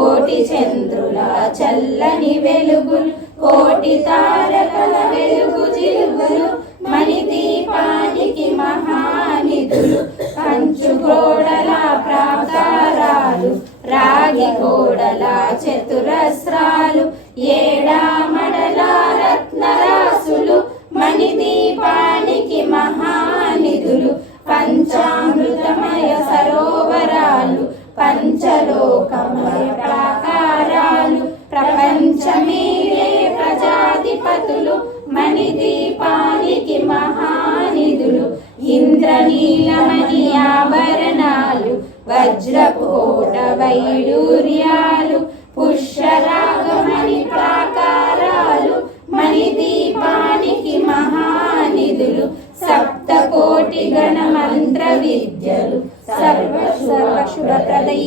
కోటి చంద్రుల చల్లని వెలుగులు, కోటి తారకల వెలుగు జిలుగులు, మణిదీపానికి మహానిధులు, కంచు గోడల ప్రాకారాలు, రాగి గోడల చతురస్రాలు, ఏడామడల రత్నరాసులు, మణిదీపానికి మహానిధులు, పంచామృతమయ సరోవరాలు, పంచలోకమయ ప్రాకారాలు, ప్రపంచమీలే ప్రజాధిపతులు, మణిదీపానికి మహానిధులు, ఇంద్రనీలమణి ఆభరణాలు, వజ్రకోట వైడూర్యాలు, పుష్యరాగమణి ప్రాకారాలు, మణిదీపానికి మహానిధులు, సప్తకోటి గణ మంత్ర విద్యలు, సర్వ శుభప్రదై